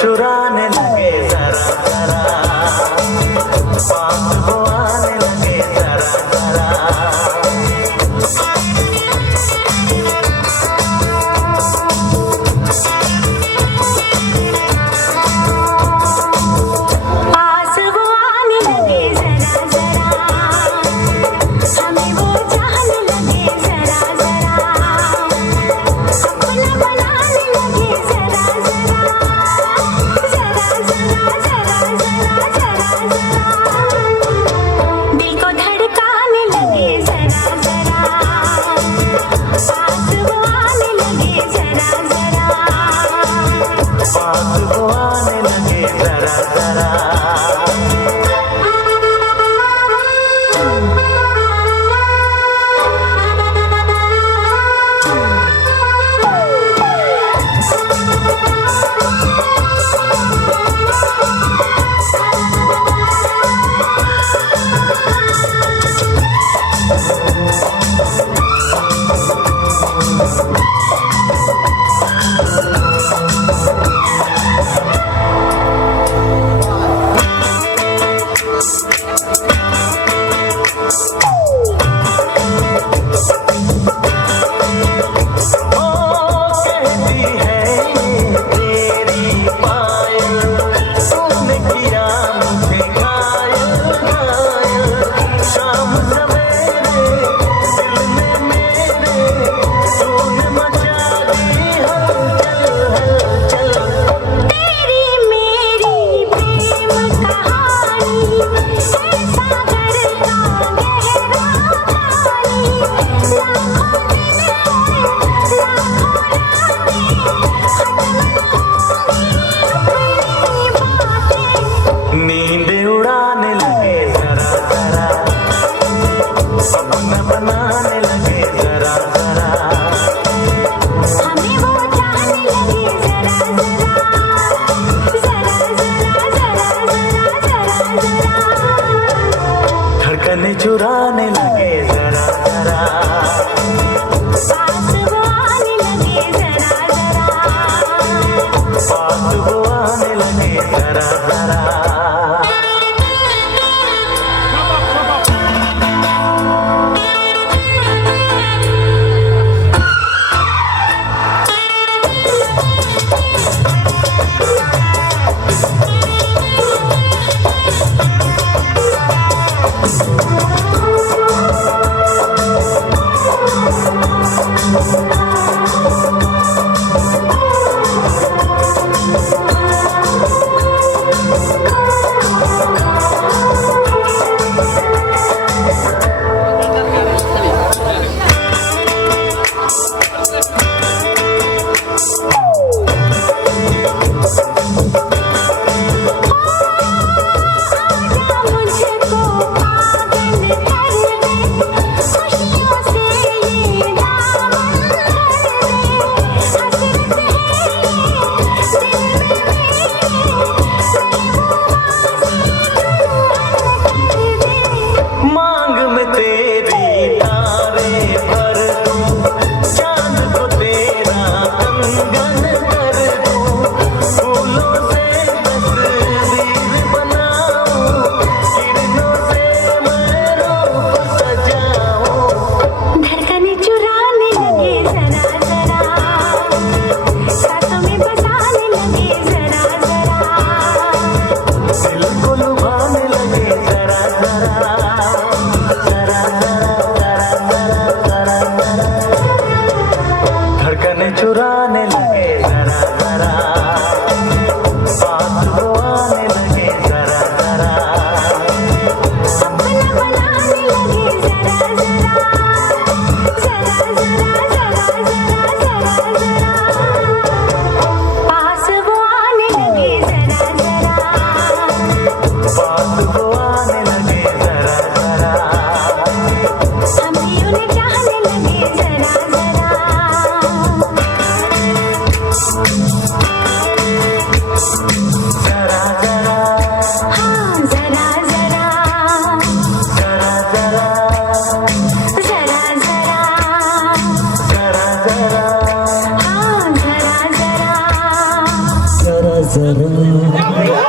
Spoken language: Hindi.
चुराने लगे जरा जरा, पास वो आने लगे जरा जरा। पास वो आने लगे जरा जरा, हमें वो चाहने लगे जरा जरा, अपना बनाने लगे जरा जरा, जरा जरा जरा जरा जरा जरा, दिल को धड़काने लगे जरा जरा, पास वो आने लगे जरा जरा, पास वो आने लगे जरा जरा। नींद उड़ाने लगे जरा जरा, सपना बनाने लगे जरा जरा, हमें वो चाहने लगे जरा जरा, जरा जरा जरा जरा जरा, धड़कने चुराने लगे जरा जरा, पास वो आने लगे जरा जरा, पास वो आने लगे जरा जरा। खुशियों से ये दामन जरा